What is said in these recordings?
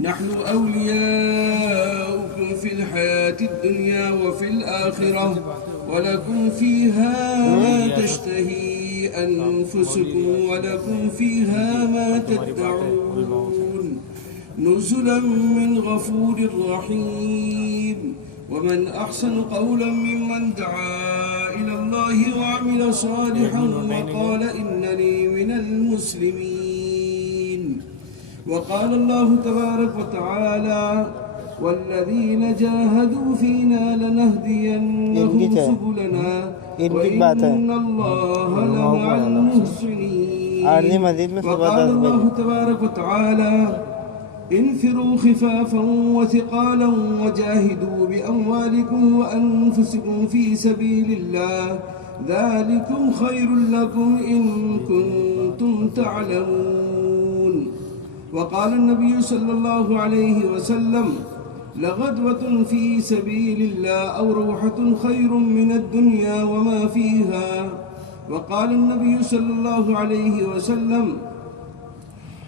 نحن أولياؤكم في الحياة الدنيا وفي الآخرة ولكم فيها ما تشتهي أنفسكم ولكم فيها ما تدعون نزلا من غفور رحيم ومن أحسن قولا ممن دعا إلى الله وعمل صالحا وقال إنني من المسلمين وقال الله تبارك وتعالى والذين جاهدوا فينا لنهدينهم سبلنا وإن الله لمع المحسنين وقال الله تبارك وتعالى انفروا خفافا وثقالا وجاهدوا بأموالكم وأنفسكم في سبيل الله ذلكم خير لكم إن كنتم تعلمون وقال النبي صلى الله عليه وسلم لغدوة في سبيل الله أو روحة خير من الدنيا وما فيها وقال النبي صلى الله عليه وسلم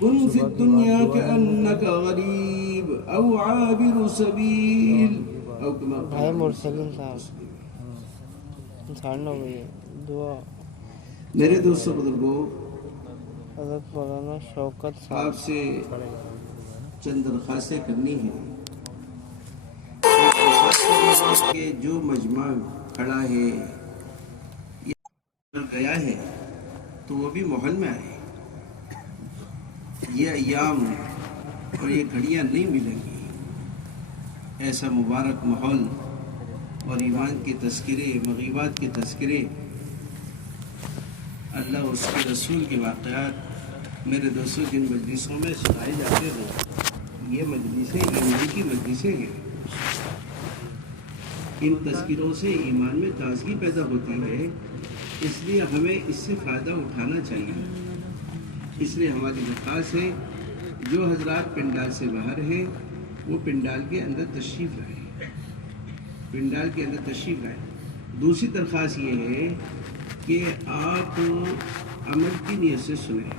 كن في الدنيا كأنك غريب أو عابر سبيل أو كما قال مرسلین صاحب چھاڑنا ہوئی دعا میرے دوستوں بزرگوں حضرت مولانا شوکت صاحب آپ سے چند درخواستیں کرنی ہیں کہ جو مجمع کھڑا ہے یہ گیا ہے تو وہ بھی محل میں آئے یہ ایام اور یہ گھڑیاں نہیں ملیں گی ایسا مبارک ماحول اور ایمان کے تذکرے مغیبات کے تذکرے اللہ اور اس کے رسول کے واقعات میرے دوستوں جن مجلسوں میں سنائے جاتے ہیں یہ مجلسیں ایمان کی مجلسیں ہیں ان تذکروں سے ایمان میں تازگی پیدا ہوتی ہے اس لیے ہمیں اس سے فائدہ اٹھانا چاہیے اس لیے ہماری درخواست ہے جو حضرات پنڈال سے باہر ہیں وہ پنڈال کے اندر تشریف لائیں پنڈال کے اندر تشریف لائیں دوسری درخواست یہ ہے کہ آپ عمل کی نیت سے سنیں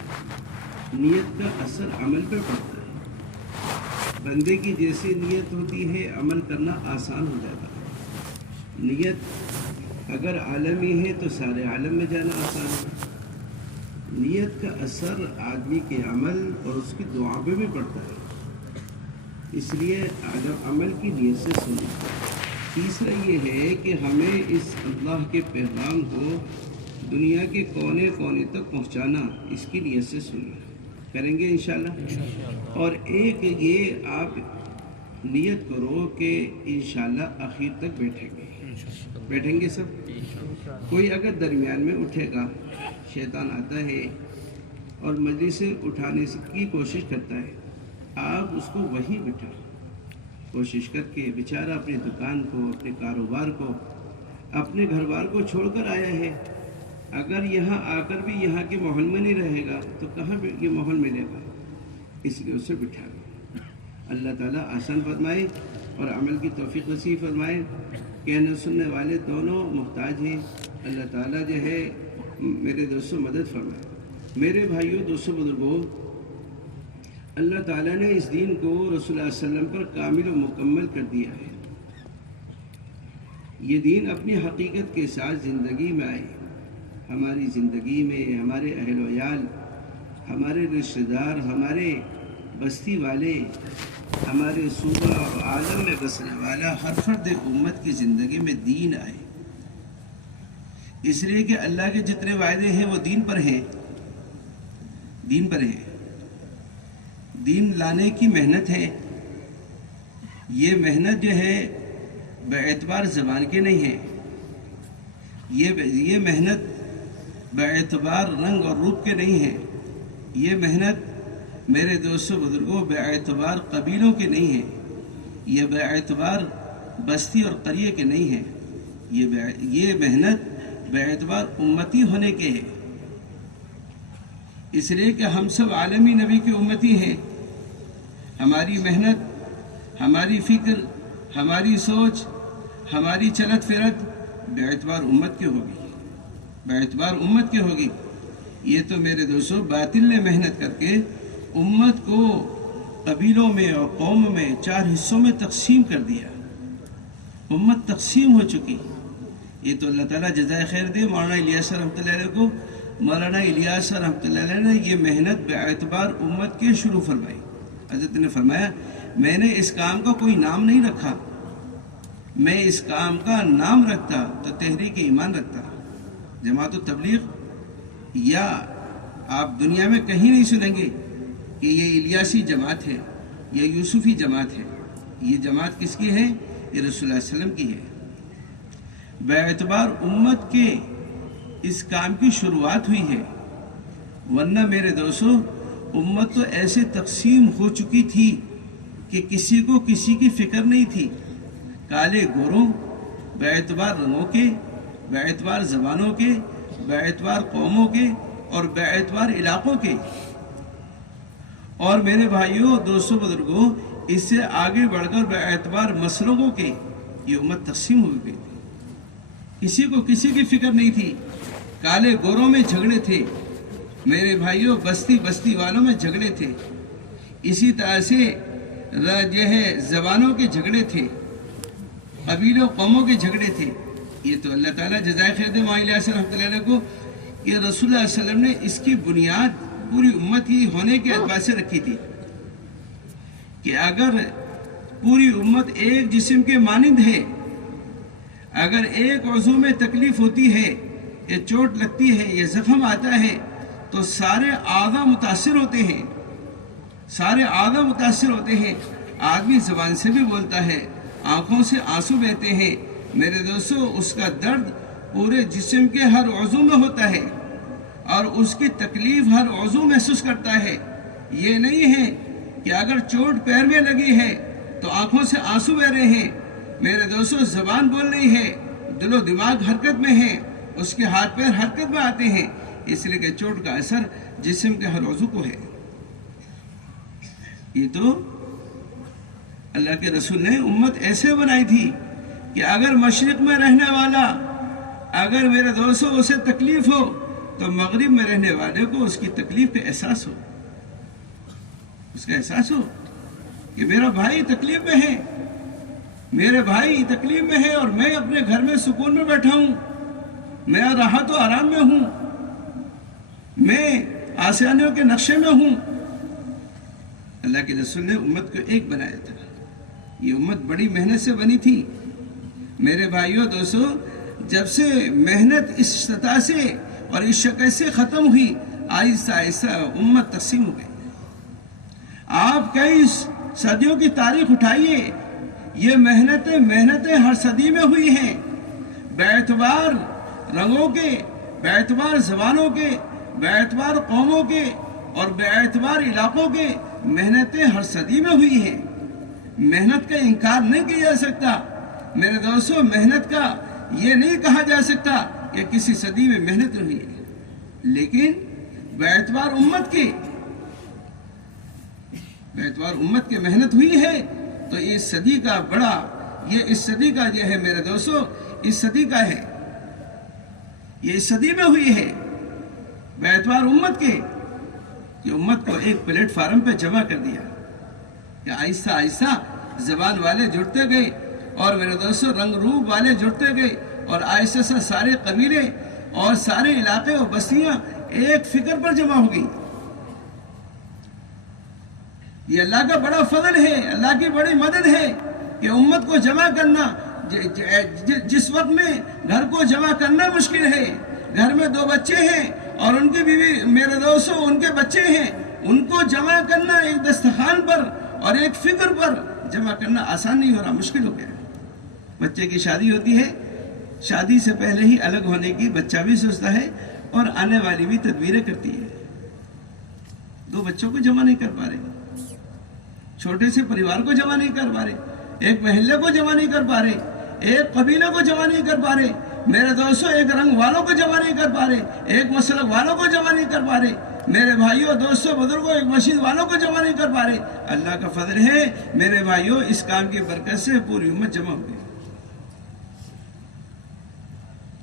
نیت کا اثر عمل پہ پڑتا ہے بندے کی جیسی نیت ہوتی ہے عمل کرنا آسان ہو جاتا ہے نیت اگر عالمی ہے تو سارے عالم میں جانا آسان ہے نیت کا اثر آدمی کے عمل اور اس کی دعا پہ بھی پڑتا ہے اس لیے عمل کی نیت سے سنیں تیسرا یہ ہے کہ ہمیں اس اللہ کے پیغام کو دنیا کے کونے کونے تک پہنچانا اس کی نیت سے سنیں کریں گے انشاءاللہ اور ایک یہ آپ نیت کرو کہ انشاءاللہ آخر تک بیٹھیں گے سب کوئی اگر درمیان میں اٹھے گا شیطان آتا ہے اور مجلس سے اٹھانے کی کوشش کرتا ہے آپ اس کو وہیں بٹھا کوشش کر کے بیچارہ اپنی دکان کو اپنے کاروبار کو اپنے گھر بار کو چھوڑ کر آیا ہے اگر یہاں آ کر بھی یہاں کے ماحول میں نہیں رہے گا تو کہاں یہ ماحول ملے گا اس لیے اسے بٹھا دو اللہ تعالیٰ آسان فرمائے اور عمل کی توفیق نصیب فرمائے کہنے سننے والے دونوں محتاج ہیں اللہ تعالیٰ جو ہے میرے دوستوں مدد فرمائے میرے بھائیوں دوستوں بزرگوں اللہ تعالیٰ نے اس دین کو رسول اللہ صلی اللہ علیہ وسلم پر کامل و مکمل کر دیا ہے یہ دین اپنی حقیقت کے ساتھ زندگی میں آئے ہماری زندگی میں ہمارے اہل و عیال ہمارے رشتہ دار ہمارے بستی والے ہمارے صوبہ اور عالم میں بسنے والا ہر فرد امت کی زندگی میں دین آئے اس لیے کہ اللہ کے جتنے وعدے ہیں وہ دین پر ہیں دین لانے کی محنت ہے یہ محنت جو ہے بے اعتبار زبان کے نہیں ہے یہ محنت بے اعتبار رنگ اور روپ کے نہیں ہے یہ محنت میرے دوستوں بزرگوں بے اعتبار قبیلوں کے نہیں ہے یہ بے اعتبار بستی اور قریے کے نہیں ہے یہ محنت بے اعتبار امتی ہونے کے ہے اس لیے کہ ہم سب عالمی نبی کے امتی ہیں ہماری محنت ہماری فکر ہماری سوچ ہماری چلت فرت بے اعتبار امت کی ہوگی یہ تو میرے دوستوں باطل نے محنت کر کے امت کو قبیلوں میں اور قوم میں 4 حصوں میں تقسیم کر دیا، امت تقسیم ہو چکی۔ یہ تو اللہ تعالیٰ جزائے خیر دے مولانا الیاس رحمۃ اللہ علیہ کو۔ مولانا الیاس رحمۃ اللہ علیہ نے یہ محنت باعتبار امت کے شروع فرمائی۔ حضرت نے فرمایا میں نے اس کام کا کوئی نام نہیں رکھا، میں اس کام کا نام رکھتا تو تحریک ایمان رکھتا، جماعت التبلیغ، یا آپ دنیا میں کہیں نہیں سنیں گے کہ یہ الیاسی جماعت ہے یا یوسفی جماعت ہے۔ یہ جماعت کس کی ہے؟ یہ رسول اللہ علیہ وسلم کی ہے۔ باعتبار امت کے اس کام کی شروعات ہوئی ہے، ورنہ میرے دوستو امت تو ایسے تقسیم ہو چکی تھی کہ کسی کو کسی کی فکر نہیں تھی۔ کالے گوروں، باعتبار رنگوں کے، باعتبار زبانوں کے، باعتبار قوموں کے اور باعتبار علاقوں کے۔ اور میرے بھائیوں، دوستوں، بزرگوں، اس سے آگے بڑھ کر باعتبار مسلکوں کے یہ امت تقسیم ہو گئی تھی۔ کسی کو کسی کی فکر نہیں تھی۔ کالے گوروں میں جھگڑے تھے میرے بھائیوں، بستی والوں میں جھگڑے تھے، اسی طرح سے جو ہے زبانوں کے جھگڑے تھے، قبیلوں قوموں کے جھگڑے تھے۔ یہ تو اللہ تعالیٰ جزائے خیر دے مولانا الیاس رحمۃ اللہ علیہ کو کہ رسول اللہ علیہ وسلم نے اس کی بنیاد پوری امت کی ہونے کے اعتبار سے رکھی تھی کہ اگر پوری امت ایک جسم کے مانند ہے، اگر ایک عضو میں تکلیف ہوتی ہے، یا چوٹ لگتی ہے، یا زخم آتا ہے، تو سارے اعضاء متاثر ہوتے ہیں، سارے اعضاء متاثر ہوتے ہیں۔ آدمی زبان سے بھی بولتا ہے، آنکھوں سے آنسو بہتے ہیں۔ میرے دوستو، اس کا درد پورے جسم کے ہر عضو میں ہوتا ہے اور اس کی تکلیف ہر عضو محسوس کرتا ہے۔ یہ نہیں ہے کہ اگر چوٹ پیر میں لگی ہے تو آنکھوں سے آنسو بہ رہے ہیں۔ میرے دوستو، زبان بول رہی ہے، دل و دماغ حرکت میں ہے، اس کے ہاتھ پیر حرکت میں آتے ہیں، اس لیے کہ چوٹ کا اثر جسم کے ہر عضو کو ہے۔ یہ تو اللہ کے رسول نے امت ایسے بنائی تھی کہ اگر مشرق میں رہنے والا، اگر میرے دوستو اسے تکلیف ہو تو مغرب میں رہنے والے کو اس کی تکلیف کا احساس ہو، اس کا احساس ہو کہ میرا بھائی تکلیف میں ہے، میرے بھائی تکلیف میں ہے اور میں اپنے گھر میں سکون میں بیٹھا ہوں، میں راحت و آرام میں ہوں، میں آسانیوں کے نقشے میں ہوں۔ اللہ کے رسول نے امت کو ایک بنایا تھا۔ یہ امت بڑی محنت سے بنی تھی میرے بھائیوں، دوستو۔ جب سے محنت اس سطح سے اور اس شکل سے ختم ہوئی، آہستہ آہستہ امت تقسیم ہو گئی۔ آپ کئی صدیوں کی تاریخ اٹھائیے، یہ محنتیں ہر صدی میں ہوئی ہیں، باعتبار رنگوں کے، باعتبار زبانوں کے، باعتبار قوموں کے اور باعتبار علاقوں کے، محنتیں ہر صدی میں ہوئی ہیں۔ محنت کا انکار نہیں کیا جا سکتا میرے دوستو، محنت کا یہ نہیں کہا جا سکتا کہ کسی صدی میں محنت نہیں ہے، لیکن باعتبار امت کے محنت ہوئی ہے تو اس صدی کا بڑا، یہ اس صدی کا جو ہے میرے دوستو، اس صدی کا ہے، یہ اس صدی میں ہوئی ہے باعتبار امت کے، کہ امت کو ایک پلیٹ فارم پہ جمع کر دیا کہ آہستہ آہستہ زبان والے جڑتے گئے اور میرے دوستو رنگ روپ والے جڑتے گئے، اور آہستہ سے سارے قبیلے اور سارے علاقے اور بستیاں ایک فکر پر جمع ہو گئی۔ یہ اللہ کا بڑا فضل ہے، اللہ کی بڑی مدد ہے کہ امت کو جمع کرنا، جس وقت میں گھر کو جمع کرنا مشکل ہے، گھر میں 2 بچے ہیں اور ان کی بیوی میرے دوستو ان کے بچے ہیں، ان کو جمع کرنا ایک دسترخوان پر اور ایک فکر پر جمع کرنا آسان نہیں ہو رہا، مشکل ہو گیا۔ بچے کی شادی ہوتی ہے، شادی سے پہلے ہی الگ ہونے کی بچہ بھی سوچتا ہے اور آنے والی بھی تدبیریں کرتی ہے۔ 2 بچوں کو جمع نہیں کر پا رہے، چھوٹے سے پریوار کو جمع نہیں کر پا رہے، ایک محلے کو جمع نہیں کر پا رہے، ایک قبیلے کو جمع نہیں کر پا رہے میرے دوستوں، ایک رنگ والوں کو جمع نہیں کر پا رہے، ایک مسلک والوں کو جمع نہیں کر پا رہے میرے بھائیوں، دوستوں، بزرگوں، ایک مسجد والوں کو جمع نہیں کر پا رہے۔ اللہ کا فضل ہے میرے بھائیوں، اس کام کی برکت سے پوری امت جمع ہو گئی۔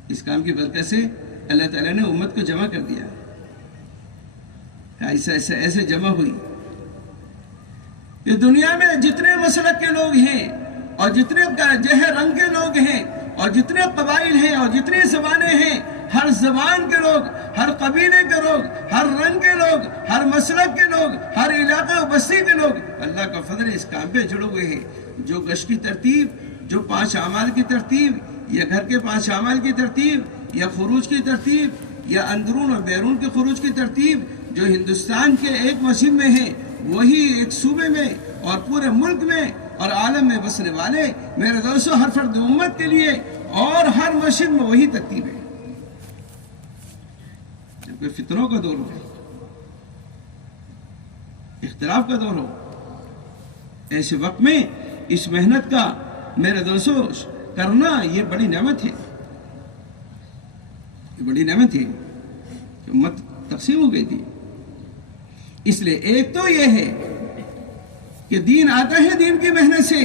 اس کام کی برکت سے اللہ تعالیٰ نے امت کو جمع کر دیا، ایسے جمع ہوئی۔ کہ دنیا میں جتنے مسلک کے لوگ ہیں اور جتنے جہر رنگ کے لوگ ہیں اور جتنے قبائل ہیں اور جتنی زبانیں ہیں، ہر زبان کے لوگ، ہر قبیلے کے لوگ، ہر رنگ کے لوگ، ہر مسلک کے لوگ، ہر علاقے و بستی کے لوگ اللہ کا فضل اس کام پہ جڑے ہوئے ہیں۔ جو گشت کی ترتیب، جو 5 اعمال کی ترتیب، یا گھر کے 5 اعمال کی ترتیب، یا خروج کی ترتیب، یا اندرون اور بیرون کے خروج کی ترتیب، جو ہندوستان کے ایک مسجد میں ہے وہی ایک صوبے میں اور پورے ملک میں اور عالم میں بسنے والے میرے دوستو ہر فرد امت کے لیے اور ہر مسجد میں وہی ترتیب ہے۔ جب کوئی فتنوں کا دور ہو، اختلاف کا دور ہو، ایسے وقت میں اس محنت کا میرے دوستو کرنا یہ بڑی نعمت ہے، یہ بڑی نعمت ہے کہ امت تقسیم ہو گئی تھی۔ اس لیے ایک تو یہ ہے کہ دین آتا ہے دین کی محنت سے،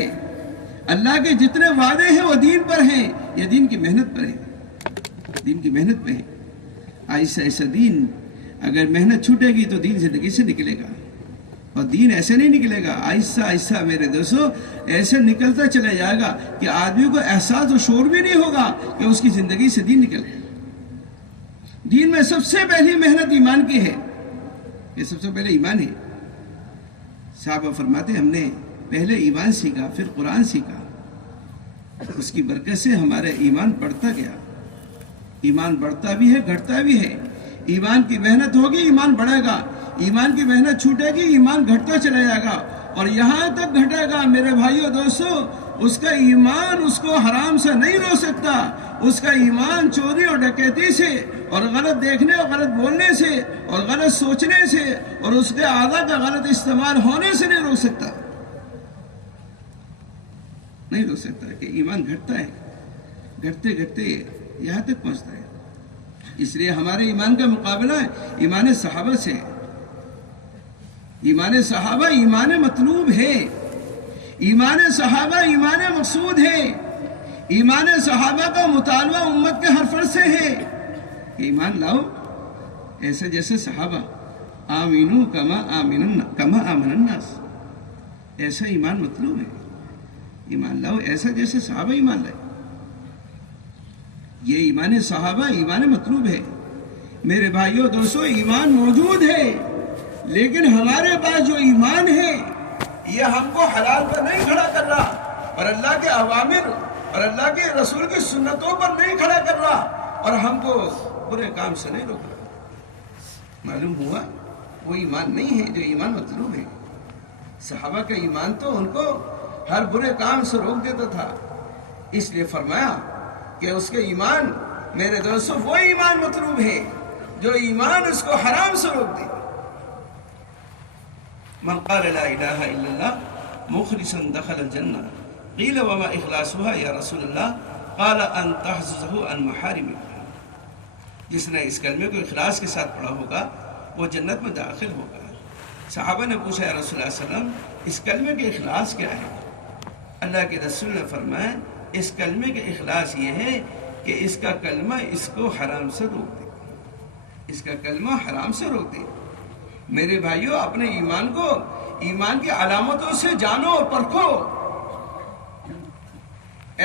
اللہ کے جتنے وعدے ہیں وہ دین پر ہیں، یہ دین کی محنت پر ہے، دین کی محنت پہ ہے۔ ایسا ایسا دین اگر محنت چھوٹے گی تو دین زندگی سے نکلے گا، اور دین ایسے نہیں نکلے گا، آہستہ آہستہ میرے دوستو ایسے نکلتا چلا جائے گا کہ آدمی کو احساس و شعور بھی نہیں ہوگا کہ اس کی زندگی سے دین نکل گیا۔ دین میں سب سے پہلی محنت ایمان کی ہے، یہ سب سے پہلے ایمان ہے۔ صحابہ فرماتے ہم نے پہلے ایمان سیکھا، پھر قرآن سیکھا، اس کی برکت سے ہمارا ایمان بڑھتا گیا۔ ایمان بڑھتا بھی ہے، گھٹتا بھی ہے۔ ایمان کی محنت ہوگی، ایمان بڑھے گا، ایمان کی محنت چھوٹے گی، ایمان گھٹتا چلا جائے گا، اور یہاں تک گھٹے گا میرے بھائیو دوستو اس کا ایمان اس کو حرام سے نہیں روک سکتا، اس کا ایمان چوری اور ڈکیتی سے اور غلط دیکھنے اور غلط بولنے سے اور غلط سوچنے سے اور اس کے اعضاء کا غلط استعمال ہونے سے نہیں روک سکتا، نہیں روک سکتا کہ ایمان گھٹتا ہے، گھٹتے گھٹتے یہاں تک پہنچتا ہے۔ اس لیے ہمارے ایمان کا مقابلہ ایمان صحابہ سے، ایمان صحابہ ایمان مطلوب ہے، ایمان صحابہ ایمان مقصود ہے، ایمان صحابہ کا مطالبہ امت کے ہر فرد سے ہے کہ ایمان لاؤ ایسے جیسے صحابہ، آمینو کما آمن الناس، ایسا ایمان مطلوب ہے، ایمان لاؤ ایسا جیسے صحابہ ایمان لائے۔ یہ ایمان صحابہ ایمان مطلوب ہے۔ میرے بھائیوں دوستو ایمان موجود ہے، لیکن ہمارے پاس جو ایمان ہے یہ ہم کو حلال پر نہیں کھڑا کر رہا، اور اللہ کے اوامر اور اللہ کے رسول کی سنتوں پر نہیں کھڑا کر رہا، اور ہم کو برے کام سے نہیں روک رہا۔ معلوم ہوا وہ ایمان نہیں ہے جو ایمان مطلوب ہے۔ صحابہ کا ایمان تو ان کو ہر برے کام سے روک دیتا تھا، اس لیے فرمایا کہ اس کے ایمان میرے دوستو وہ ایمان مطلوب ہے جو ایمان اس کو حرام سے روک دے۔ من قال لا الہ الا اللہ مخلصا دخل الجنہ قیل وما اخلاصها یا رسول اللہ قال ان تحفظه عن محارم اللہ۔ جس نے اس کلمے کو اخلاص کے ساتھ پڑھا ہوگا وہ جنت میں داخل ہوگا۔ صحابہ نے پوچھا یا رسول اللہ صلی اللہ علیہ وسلم اس کلمے کے اخلاص کیا ہے؟ اللہ کے رسول نے فرمایا اس کلمے کے اخلاص یہ ہے کہ اس کا کلمہ اس کو حرام سے روک دے، اس کا کلمہ حرام سے روک دے۔ میرے بھائیوں اپنے ایمان کو ایمان کی علامتوں سے جانو اور پرکھو۔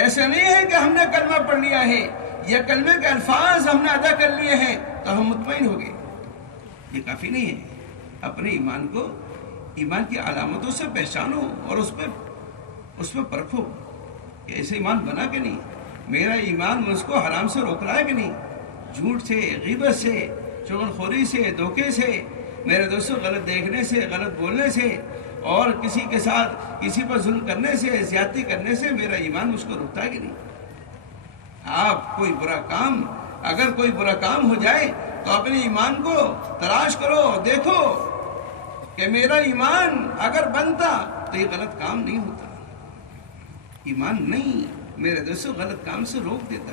ایسا نہیں ہے کہ ہم نے کلمہ پڑھ لیا ہے یا کلمے کے الفاظ ہم نے ادا کر لیے ہیں تو ہم مطمئن ہو گئے، یہ کافی نہیں ہے۔ اپنے ایمان کو ایمان کی علامتوں سے پہچانو اور اس پہ پرکھو کہ ایسے ایمان بنا کہ نہیں، میرا ایمان مجھ کو حرام سے روک رہا ہے کہ نہیں، جھوٹ سے، غیبت سے، چغل خوری سے، دھوکے سے، میرے دوستوں غلط دیکھنے سے، غلط بولنے سے، اور کسی کے ساتھ کسی پر ظلم کرنے سے، زیادتی کرنے سے میرا ایمان مجھ کو روکتا ہے کہ نہیں۔ آپ کوئی برا کام، اگر کوئی برا کام ہو جائے تو اپنے ایمان کو تلاش کرو، دیکھو کہ میرا ایمان اگر بنتا تو یہ غلط کام نہیں ہوتا۔ ایمان نہیں میرے دوستو غلط کام سے روک دیتا۔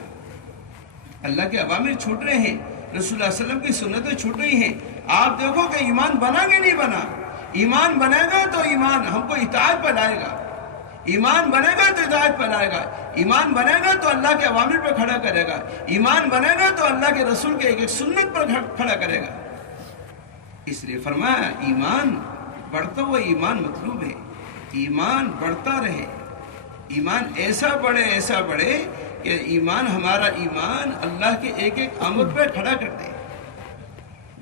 اللہ کے اوامر چھوٹ رہے ہیں، رسول اللہ صلی اللہ علیہ وسلم کی سنتیں چھوٹ رہی ہیں، آپ دیکھو کہ ایمان بنا کہ نہیں بنا۔ ایمان بنے گا تو ایمان ہم کو اطاعت پر لائے گا، ایمان بنے گا تو اطاعت پر لائے گا، ایمان بنے گا تو اللہ کے اوامر پر کھڑا کرے گا، ایمان بنے گا تو اللہ کے رسول کے ایک سنت پر کھڑا کرے گا۔ اس لیے فرمایا ایمان بڑھتا ہوا ایمان مطلوب ہے۔ ایمان بڑھتا رہے، ایمان ایسا بڑھے کہ ایمان، ہمارا ایمان اللہ کے ایک ایک امر پہ کھڑا کر دے۔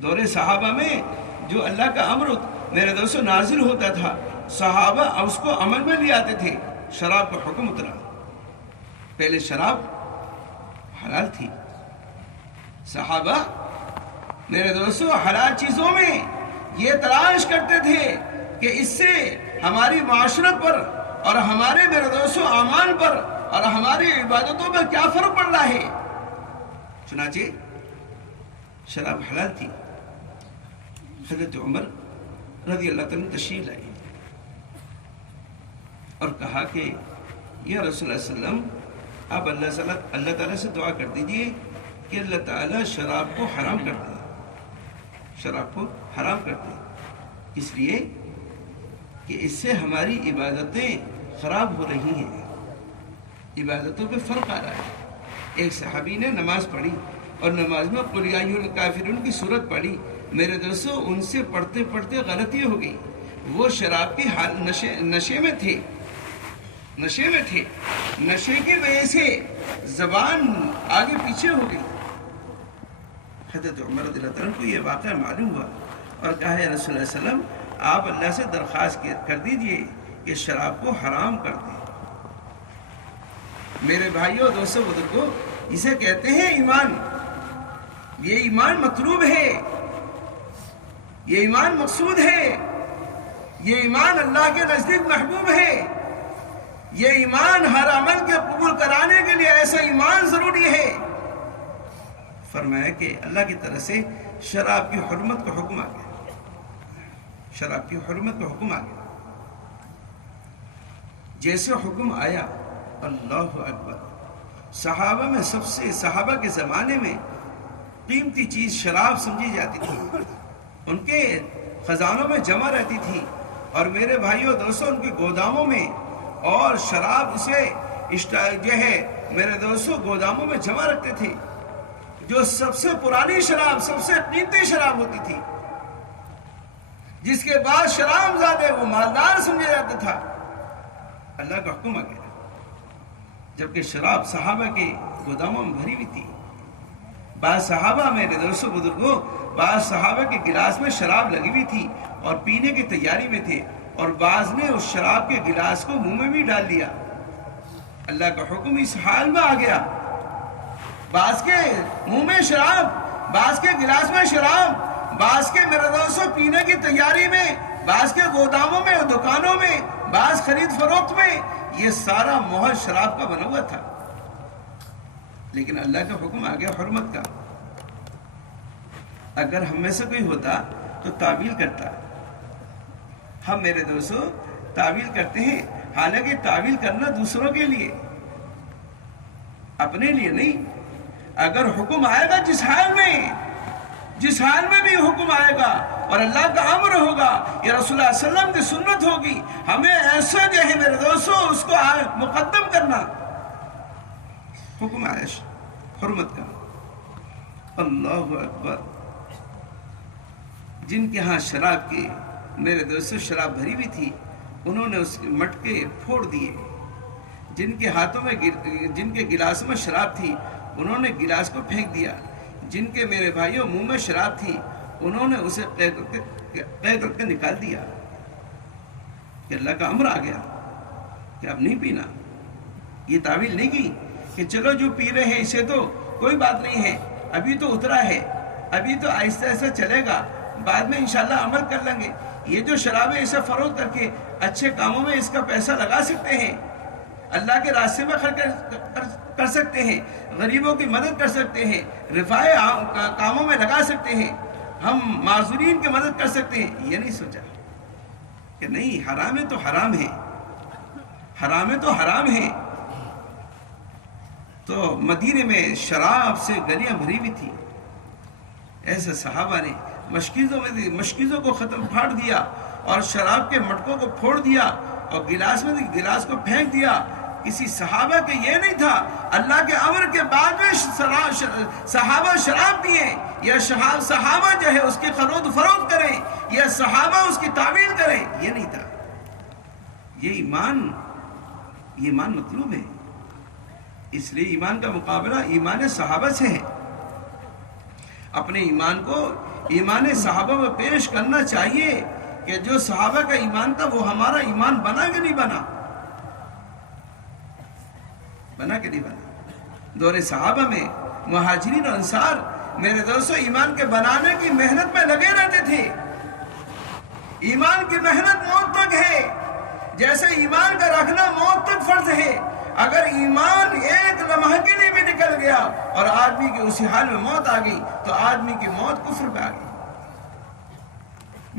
دور صحابہ میں جو اللہ کا امر میرے دوستوں نازل ہوتا تھا، صحابہ اس کو عمل میں لے آتے تھے۔ شراب کا حکم اترا، پہلے شراب حلال تھی، صحابہ میرے دوستوں حلال چیزوں میں یہ تلاش کرتے تھے کہ اس سے ہماری معاشرت پر اور ہمارے میرے دوستوں اعمال پر اور ہماری عبادتوں پر کیا فرق پڑ رہا ہے۔ چنانچہ شراب حلال تھی، حضرت عمر رضی اللہ تعالیٰ تشریف لائے اور کہا کہ یا رسول اللہ صلی اللہ علیہ وسلم، آپ اللہ تعالیٰ سے دعا کر دیجئے کہ اللہ تعالیٰ شراب کو حرام کر دے، شراب کو حرام کر دے، اس لیے کہ اس سے ہماری عبادتیں خراب ہو رہی ہیں، عبادتوں پہ فرق آ رہا ہے۔ ایک صحابی نے نماز پڑھی اور نماز میں قل یا ایھا الکافرون کی صورت پڑھی، میرے دوستو ان سے پڑھتے پڑھتے غلطی ہو گئی، وہ شراب کی نشے میں تھے، نشے کی وجہ سے زبان آگے پیچھے ہو گئی۔ حضرت عمر رضی اللہ عنہ کو یہ واقعہ معلوم ہوا اور کہا یا رسول اللہ صلی اللہ علیہ وسلم، آپ اللہ سے درخواست کر دیجئے کہ شراب کو حرام کر دیں۔ میرے بھائیوں، دوستوں، بزرگوں، اسے کہتے ہیں ایمان۔ یہ ایمان مطلوب ہے، یہ ایمان مقصود ہے، یہ ایمان اللہ کے نزدیک محبوب ہے، یہ ایمان ہر عمل کے قبول کرانے کے لیے ایسا ایمان ضروری ہے۔ فرمایا کہ اللہ کی طرف سے شراب کی حرمت کا حکم آ گیا، شراب کی حرمت کا حکم آ گیا۔ جیسے حکم آیا، اللہ اکبر، صحابہ میں صحابہ کے زمانے میں قیمتی چیز شراب سمجھی جاتی تھی، ان کے خزانوں میں جمع رہتی تھی، اور میرے بھائیوں دوستوں ان کے گوداموں میں اور شراب اسے جو ہے میرے دوستوں گوداموں میں جمع رکھتے تھے، جو سب سے پرانی شراب، سب سے قیمتی شراب ہوتی تھی، جس کے بعد شراب زادے وہ مالدار سمجھا جاتا تھا۔ اللہ کا حکم آ گیا، جبکہ شراب صحابہ کے گوداموں میں بھری ہوئی تھی۔ بعض صحابہ میرے دوستوں بزرگوں، بعض صحابہ کے گلاس میں شراب لگی ہوئی تھی اور پینے کی تیاری میں تھے، اور بعض نے اس شراب کے گلاس کو منہ میں بھی ڈال دیا۔ اللہ کا حکم اس حال میں آ گیا، بعض کے منہ میں شراب، بعض کے گلاس میں شراب، بعض کے میرے دوستوں پینے کی تیاری میں، بعض کے گوداموں میں، دکانوں میں، بعض خرید فروخت میں، یہ سارا محل شراب کا بنا ہوا تھا۔ لیکن اللہ کا حکم آ گیا حرمت کا۔ اگر ہم میں سے کوئی ہوتا تو تعویل کرتا۔ ہم میرے دوستوں تعویل کرتے ہیں، حالانکہ تعویل کرنا دوسروں کے لیے، اپنے لیے نہیں۔ اگر حکم آئے گا جس حال میں بھی حکم آئے گا اور اللہ کا امر ہوگا یا رسول اللہ صلی اللہ علیہ وسلم کی سنت ہوگی، ہمیں ایسا جو ہے میرے دوستوں اس کو مقدم کرنا۔ حکم آیا حرمت کا، اللہ اکبر۔ جن کے ہاں شراب کے میرے دوستوں شراب بھری ہوئی تھی، انہوں نے اس مٹکے پھوڑ دیے۔ جن کے ہاتھوں میں جن کے گلاس میں شراب تھی، انہوں نے گلاس کو پھینک دیا۔ جن کے میرے بھائیوں منہ میں شراب تھی، انہوں نے اسے قید کر کے نکال دیا کہ اللہ کا امر آ گیا کہ اب نہیں پینا۔ یہ تعویل نہیں کی کہ چلو جو پی رہے ہیں اسے تو کوئی بات نہیں ہے، ابھی تو اترا ہے، ابھی تو آہستہ آہستہ چلے گا، بعد میں انشاءاللہ عمل کر لیں گے۔ یہ جو شراب ہے اسے فروخت کر کے اچھے کاموں میں اس کا پیسہ لگا سکتے ہیں، اللہ کے راستے میں خرچ کر سکتے ہیں، غریبوں کی مدد کر سکتے ہیں، رفاہی کاموں میں لگا سکتے ہیں، ہم معذورین کی مدد کر سکتے ہیں۔ یہ نہیں سوچا کہ نہیں، حرام ہے تو حرام ہے، حرام ہے تو حرام ہے۔ تو مدینے میں شراب سے گلیاں بھری ہوئی تھی۔ ایسے صحابہ نے مشکیزوں کو پھاڑ دیا اور شراب کے مٹکوں کو پھوڑ دیا اور گلاس کو پھینک دیا۔ کسی صحابہ کے یہ نہیں تھا اللہ کے امر کے بعد میں صحابہ شراب پئیں یا صحابہ جو ہے اس کی خرید فروخت کریں یا صحابہ اس کی تعویل کریں، یہ نہیں تھا، یہ ایمان مطلوب ہے. اس لیے ایمان کا مقابلہ ایمان صحابہ سے ہے. اپنے ایمان کو ایمان صحابہ میں پیش کرنا چاہیے کہ جو صحابہ کا ایمان تھا وہ ہمارا ایمان بنا کہ نہیں بنا کہ نہیں بنا. دور صحابہ میں مہاجرین اور انصار میرے دوستو ایمان کے بنانے کی محنت میں لگے رہتے تھے. ایمان کی محنت موت تک ہے، جیسے ایمان کا رکھنا موت تک فرض ہے. اگر ایمان ایک لمحہ کے لیے بھی نکل گیا اور آدمی کی اسی حال میں موت آ گئی تو آدمی کی موت کفر پہ آ گئی.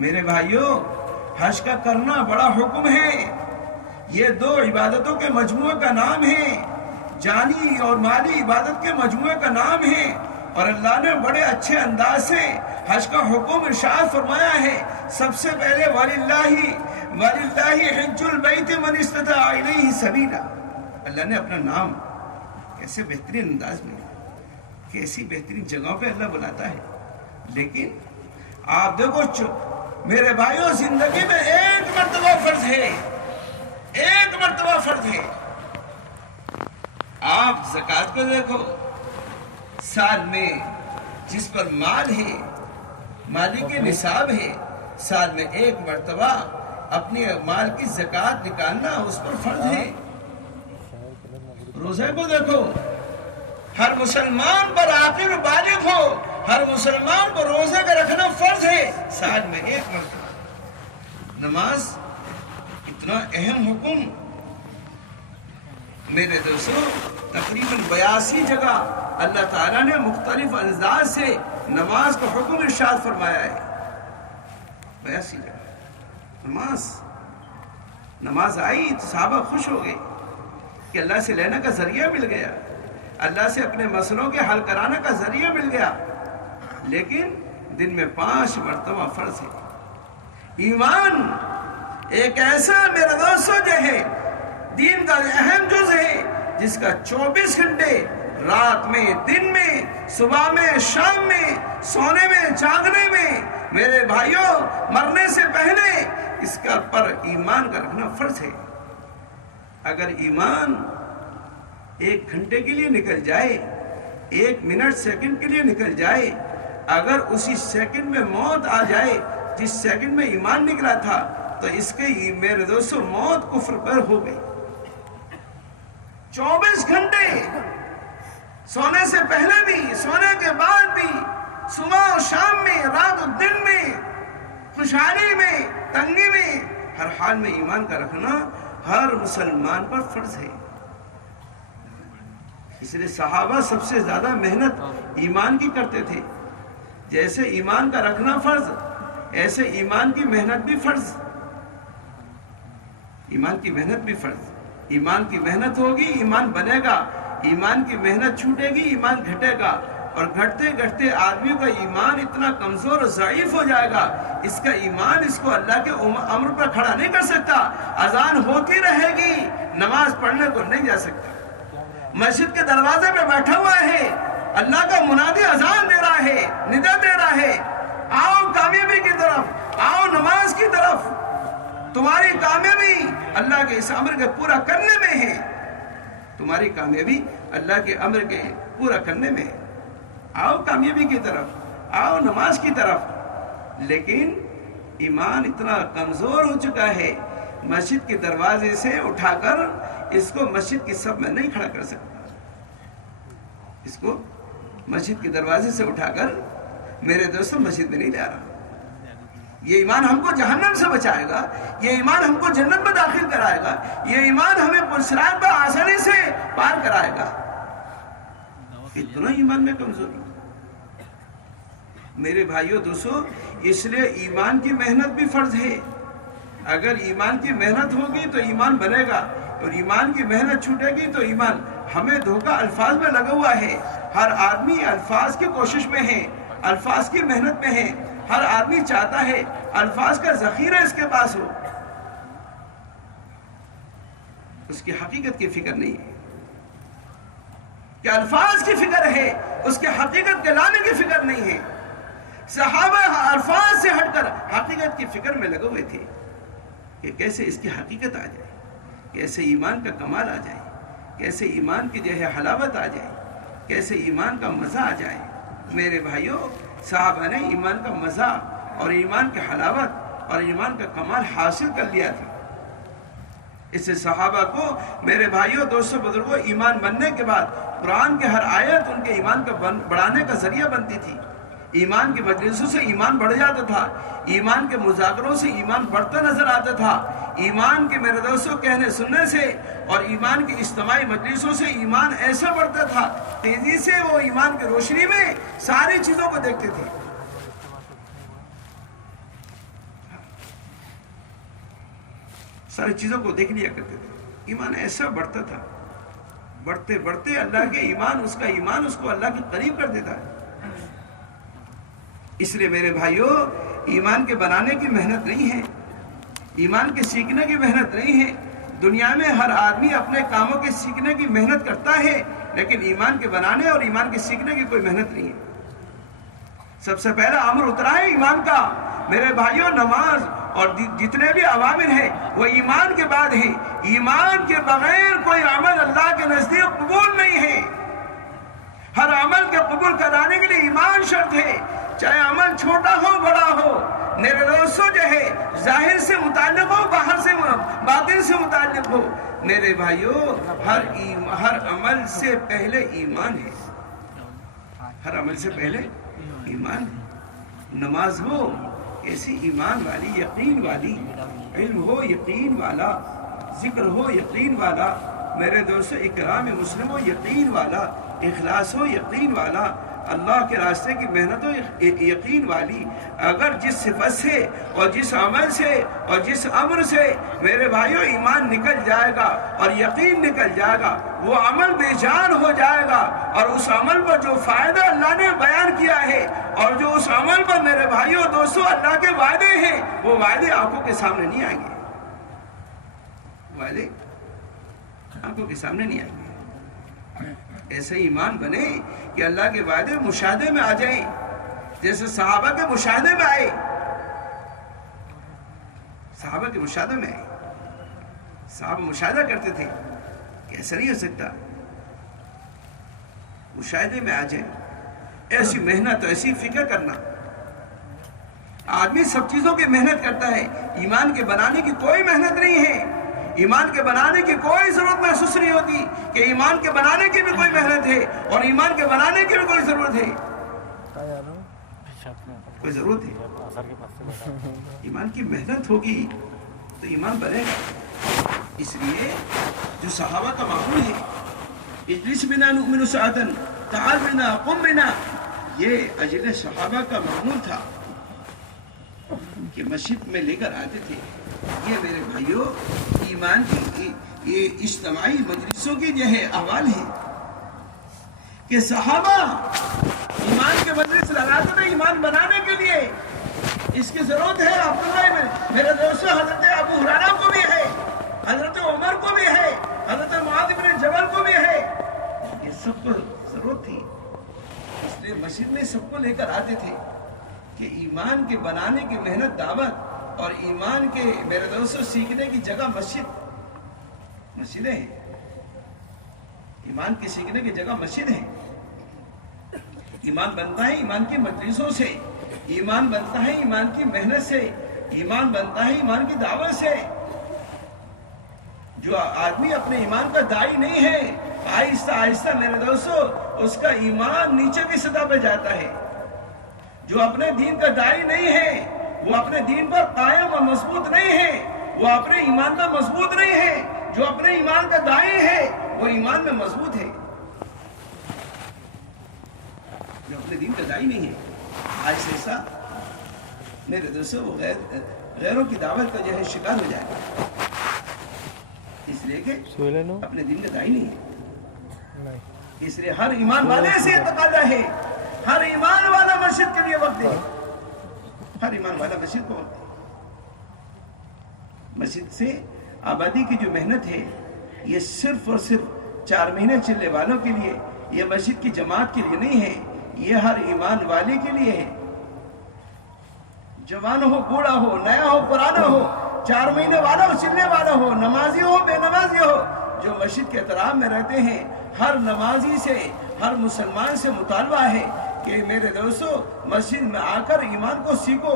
میرے بھائیوں، حج کا کرنا بڑا حکم ہے. یہ دو عبادتوں کے مجموعے کا نام ہے، جانی اور مالی عبادت کے مجموعے کا نام ہے. اور اللہ نے بڑے اچھے انداز سے حج کا حکم ارشاد فرمایا ہے. سب سے پہلے وَلِلَّهِ حِجُّ الْبَيْتِ مَنِ اسْتَطَاعَ إِلَيْهِ سَبِيلًا. اللہ نے اپنا نام کیسے بہترین انداز میں، کیسی بہترین جگہوں پہ اللہ بلاتا ہے. لیکن آپ دیکھو میرے بھائیوں، زندگی میں ایک مرتبہ فرض ہے، ایک مرتبہ فرض ہے. آپ زکوٰۃ کو دیکھو، سال میں جس پر مال ہے، مالی کے نصاب ہے، سال میں ایک مرتبہ اپنے مال کی زکوٰۃ نکالنا اس پر فرض ہے. روزے کو دیکھو، ہر مسلمان پر عاقل بالغ ہو، ہر مسلمان کو روزے کا رکھنا فرض ہے، سال میں ایک مرتبہ. نماز اتنا اہم حکم، میرے دوستو تقریباً 82 جگہ اللہ تعالیٰ نے مختلف انداز سے نماز کا حکم ارشاد فرمایا ہے. 82 جگہ نماز آئی تو صحابہ خوش ہو گئے کہ اللہ سے لینے کا ذریعہ مل گیا، اللہ سے اپنے مسئلوں کے حل کرانے کا ذریعہ مل گیا. لیکن دن میں 5 مرتبہ فرض ہے. ایمان ایک ایسا میرے دوستو جو ہے دین کا اہم جز ہے، جس کا 24 گھنٹے رات میں، دن میں، صبح میں، شام میں، سونے میں، جاگنے میں، میرے بھائیوں مرنے سے پہلے اس کا پر ایمان کا رکھنا فرض ہے. اگر ایمان 1 گھنٹے کے لیے نکل جائے، 1 منٹ سیکنڈ کے لیے نکل جائے، اگر اسی سیکنڈ میں موت آ جائے جس سیکنڈ میں ایمان نکلا تھا، تو اس کے میرے دوستو موت کفر پر ہو گئی. 24 گھنٹے سونے سے پہلے بھی، سونے کے بعد بھی، صبح و شام میں، رات و دن میں، خوشحالی میں، تنگی میں، ہر حال میں ایمان کا رکھنا ہر مسلمان پر فرض ہے. اس لیے صحابہ سب سے زیادہ محنت ایمان کی کرتے تھے. جیسے ایمان کا رکھنا فرض، ایسے ایمان کی محنت بھی فرض. ایمان کی محنت بھی فرض. ایمان کی محنت ہوگی، ایمان بنے گا. ایمان کی محنت چھوٹے گی، ایمان گھٹے گا. اور گھٹتے گھٹتے آدمی کا ایمان اتنا کمزور اور ضعیف ہو جائے گا، اس کا ایمان اس کو اللہ کے امر پر کھڑا نہیں کر سکتا. اذان ہوتی رہے گی، نماز پڑھنے کو نہیں جا سکتا. مسجد کے دروازے پہ بیٹھا ہوا ہے، اللہ کا منادی اذان دے رہا ہے، ندا دے رہا ہے، آؤ کامیابی کی طرف، آؤ نماز کی طرف. تمہاری کامیابی اللہ کے اس امر کے پورا کرنے میں ہے. تمہاری کامیابی اللہ کے امر کے پورا کرنے میں ہے. آؤ کامیابی کی طرف، آؤ نماز کی طرف. لیکن ایمان اتنا کمزور ہو چکا ہے، مسجد کے دروازے سے اٹھا کر اس کو مسجد کی صف میں نہیں کھڑا کر سکتا. اس کو مسجد کے دروازے سے اٹھا کر میرے دوستوں مسجد میں نہیں لا رہا. یہ ایمان ہم کو جہنم سے بچائے گا، یہ ایمان ہم کو جنت میں داخل کرائے گا، یہ ایمان ہمیں پرصراط پر آسانی سے پار کرائے گا. اتنا ایمان میں کمزوری میرے بھائیوں دوستو. اس لیے ایمان کی محنت بھی فرض ہے. اگر ایمان کی محنت ہوگی تو ایمان بنے گا، اور ایمان کی محنت چھوٹے گی تو ایمان. ہمیں دھوکہ الفاظ میں لگا ہوا ہے. ہر آدمی الفاظ کی کوشش میں ہے، الفاظ کی محنت میں ہے. ہر آدمی چاہتا ہے الفاظ کا ذخیرہ اس کے پاس ہو، اس کی حقیقت کی فکر نہیں ہے. کہ الفاظ کی فکر ہے، اس کے حقیقت کے لانے کی فکر نہیں ہے. صحابہ الفاظ سے ہٹ کر حقیقت کی فکر میں لگے ہوئے تھے. کہ کیسے اس کی حقیقت آ جائے، کیسے ایمان کا کمال آ جائے، کیسے ایمان کی جو ہے حلاوت آ جائے، کیسے ایمان کا مزہ آ جائے۔ میرے بھائیوں، صحابہ نے ایمان کا مزہ اور ایمان کی حلاوت اور ایمان کا کمال حاصل کر لیا تھا۔ اس سے صحابہ کو، میرے بھائیوں، دوستوں، بزرگوں، ایمان بننے کے بعد قرآن کے ہر آیت ان کے ایمان کا بڑھانے کا ذریعہ بنتی تھی۔ ایمان کی مجلسوں سے ایمان بڑھ جاتا تھا، ایمان کے مذاکروں سے ایمان بڑھتا نظر آتا تھا، ایمان کے، میرے دوستوں، کہنے سننے سے اور ایمان کی اجتماعی مجلسوں سے ایمان ایسا بڑھتا تھا، تیزی سے وہ ایمان کی روشنی میں ساری چیزوں کو دیکھتے تھے۔ ساری چیزوں کو دیکھ لیا کرتے تھے، ایمان ایسا بڑھتا تھا، بڑھتے بڑھتے اللہ کے ایمان، اس کا ایمان اس کو اللہ کے قریب کر دیتا ہے۔ اس لیے میرے بھائیوں، ایمان کے بنانے کی محنت نہیں ہے، ایمان کے سیکھنے کی محنت نہیں ہے۔ دنیا میں ہر آدمی اپنے کاموں کے سیکھنے کی محنت کرتا ہے، لیکن ایمان کے بنانے اور ایمان کے سیکھنے کی کوئی محنت نہیں ہے۔ سب سے پہلا امر اترا ہے ایمان کا، میرے بھائیوں، نماز اور جتنے بھی اوامر ہیں وہ ایمان کے بعد ہیں۔ ایمان کے بغیر کوئی عمل اللہ کے نزدیک قبول نہیں ہے۔ ہر عمل کے قبول کرانے کے لیے ایمان شرط ہے، چاہے عمل چھوٹا ہو بڑا ہو۔ میرے دوستوں، جو ہے ظاہر سے متعلق ہو، باہر سے، باطن سے متعلق ہو، میرے بھائیوں، ہر عمل سے پہلے ایمان ہے، ہر عمل سے پہلے ایمان ہے۔ نماز ہو ایسی ایمان والی، یقین والی، علم ہو یقین والا، ذکر ہو یقین والا، میرے دوستو، اکرام مسلم ہو یقین والا، اخلاص ہو یقین والا، اللہ کے راستے کی محنت ہو یقین والی۔ اگر جس صفت سے اور جس عمل سے اور جس امر سے میرے بھائیوں ایمان نکل جائے گا اور یقین نکل جائے گا، وہ عمل بے جان ہو جائے گا، اور اس عمل پر جو فائدہ اللہ نے بیان کیا ہے اور جو اس عمل پر میرے بھائیوں دوستوں اللہ کے وعدے ہیں، وہ وعدے آنکھوں کے سامنے نہیں آئیں گے، وعدے آنکھوں کے سامنے نہیں آئیں گے۔ ایسے ایمان بنے کہ اللہ کے وعدے مشاہدے میں آ جائیں، جیسے صحابہ کے مشاہدے میں آئے، صحابہ کے مشاہدے میں آئے، صحابہ مشاہدہ کرتے تھے کہ ایسا نہیں ہو سکتا، مشاہدے میں آ جائے۔ ایسی محنت، ایسی فکر کرنا، آدمی سب چیزوں کی محنت کرتا ہے، ایمان کے بنانے کی کوئی محنت نہیں ہے، ایمان کے بنانے کی کوئی ضرورت محسوس نہیں ہوتی کہ ایمان کے بنانے کی بھی کوئی محنت ہے اور ایمان کے بنانے کی بھی کوئی ضرورت ہے، کوئی ضرورت ہے۔ ایمان کی محنت ہوگی تو ایمان بنے گا۔ اس لیے جو صحابہ کا معمول ہے، اجلس بنا نؤمن ساعتا تعال بنا قم بنا، یہ اجل صحابہ کا معمول تھا کہ مسجد میں لے کر آتے تھے۔ یہ میرے بھائیوں ایمان کی یہ اجتماعی مجلسوں کی جو ہے احوال ہے کہ صحابہ ایمان کے مجلس لگاتے تھے ایمان بنانے کے لیے۔ اس کی ضرورت ہے عبداللہ، میرے دوستوں، حضرت ابو ہریرہ کو بھی ہے، حضرت عمر کو بھی ہے، حضرت معاذ بن جبل کو بھی ہے، یہ سب کو ضرورت تھی۔ اس لیے مسجد میں سب کو لے کر آتے تھے کہ ایمان کے بنانے کی محنت، دعوت اور ایمان کے میرے دوستوں سیکھنے کی جگہ مسجدیں ہیں، ایمان کے سیکھنے کی جگہ مسجد ہے۔ ایمان بنتا ہے ایمان کی مجلسوں سے، ایمان بنتا ہے ایمان کی محنت سے، ایمان بنتا ہے ایمان کی دعوت سے۔ جو آدمی اپنے ایمان کا داعی نہیں ہے، آہستہ آہستہ میرے دوستوں اس کا ایمان نیچے کی سطح پہ جاتا ہے۔ جو اپنے دین کا داعی نہیں ہے، وہ اپنے دین پر قائم اور مضبوط نہیں ہے، وہ اپنے ایمان پر مضبوط نہیں ہے۔ جو اپنے ایمان کا داعی ہے وہ ایمان میں مضبوط ہے، جو اپنے دین کا داعی نہیں ہے ایسا میرے دوستوں وہ غیروں کی دعوت کا جو ہے شکار ہو جائے گا، اس لیے کہ اپنے دین کا داعی نہیں ہے۔ اس لیے ہر ایمان والے سے تقاضا ہے، ہر ایمان والا مسجد کے لیے وقت دے، ہر ایمان والا مسجد کو وقت دے۔ مسجد سے آبادی کی جو محنت ہے یہ صرف اور صرف 4 مہینے چلنے والوں کے لیے، یہ مسجد کی جماعت کے لیے نہیں ہے، یہ ہر ایمان والے کے لیے ہے۔ جوان ہو، بوڑھا ہو، نیا ہو، پرانا ہو، 4 مہینے والا ہو چلنے والا ہو، نمازی ہو بے نمازی ہو، جو مسجد کے احترام میں رہتے ہیں، ہر نمازی سے ہر مسلمان سے مطالبہ ہے کہ میرے دوستو مسجد میں آ کر ایمان کو سیکھو،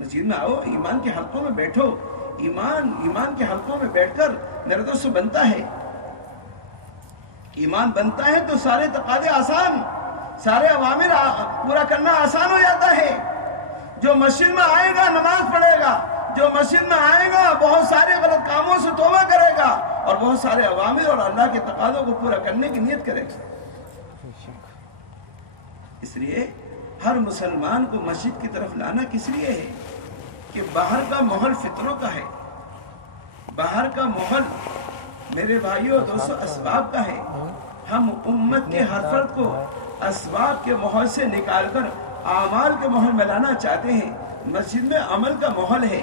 مسجد میں آؤ، ایمان کے حلقوں میں بیٹھو، ایمان کے حلقوں میں بیٹھ کر میرے دوستو بنتا ہے، ایمان بنتا ہے تو سارے تقاضے آسان، سارے اوامر پورا کرنا آسان ہو جاتا ہے۔ جو مسجد میں آئے گا نماز پڑھے گا، جو مسجد میں آئے گا بہت سارے غلط کاموں سے توبہ کرے گا اور بہت سارے اوامر اور اللہ کے تقاضوں کو پورا کرنے کی نیت کرے گا۔ اس لیے ہر مسلمان کو مسجد کی طرف لانا کس لیے ہے کہ باہر کا ماحول فطروں کا ہے، باہر کا ماحول میرے بھائیوں دوستو اسباب کا ہے۔ ہم امت کے ہر فرد کو اسباب کے ماحول سے نکال کر اعمال کے ماحول میں لانا چاہتے ہیں۔ مسجد میں عمل کا ماحول ہے،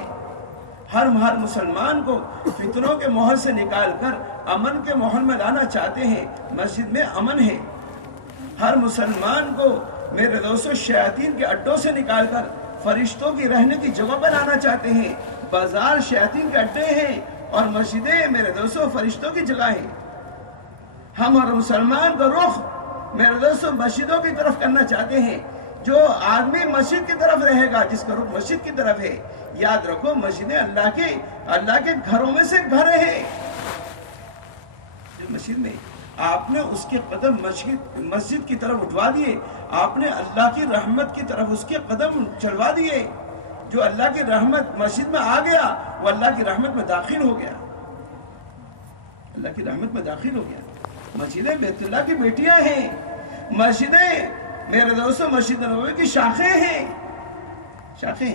ہر مسلمان کو فطروں کے ماحول سے نکال کر امن کے ماحول میں لانا چاہتے ہیں۔ مسجد میں امن ہے، ہر مسلمان کو میرے دوستو شیاطین کے اڈوں سے نکال کر فرشتوں کی رہنے کی جگہ پر لانا چاہتے ہیں۔ بازار شیاطین کے اڈے ہیں اور مسجدیں میرے دوستو فرشتوں کی جگہ ہیں۔ ہم ہر مسلمان کا رخ میرے دوستو مسجدوں کی طرف کرنا چاہتے ہیں۔ جو آدمی مسجد کی طرف رہے گا، جس کا رخ مسجد کی طرف ہے، یاد رکھو مسجدیں اللہ کے گھروں میں سے گھر ہے۔ جو مسجد میں آپ نے اس کے قدم مسجد کی طرف اٹھوا دیے، آپ نے اللہ کی رحمت کی طرف اس کے قدم چلوا دیے۔ جو اللہ کی رحمت مسجد میں آ گیا وہ اللہ کی رحمت میں داخل ہو گیا، اللہ کی رحمت میں داخل ہو گیا۔ مسجدیں بیت اللہ کی بیٹیاں ہیں، مسجدیں میرے دوستو مسجد نبوی کی شاخیں ہیں، شاخیں۔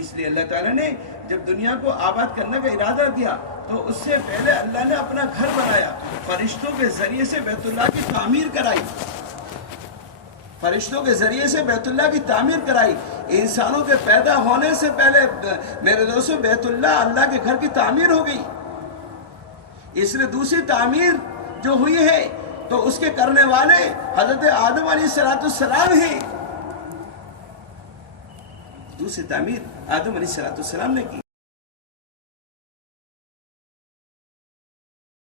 اس لیے اللہ تعالیٰ نے جب دنیا کو آباد کرنے کا ارادہ کیا تو اس سے پہلے اللہ نے اپنا گھر بنایا، فرشتوں کے ذریعے سے بیت اللہ کی تعمیر کرائی، فرشتوں کے ذریعے سے بیت اللہ کی تعمیر کرائی۔ انسانوں کے پیدا ہونے سے پہلے میرے دوستو بیت اللہ کے گھر کی تعمیر ہو گئی۔ اس لیے دوسری تعمیر جو ہوئی ہے تو اس کے کرنے والے حضرت آدم علیہ السلام ہیں۔ دوسری تعمیر آدم علیہ السلام نے کی۔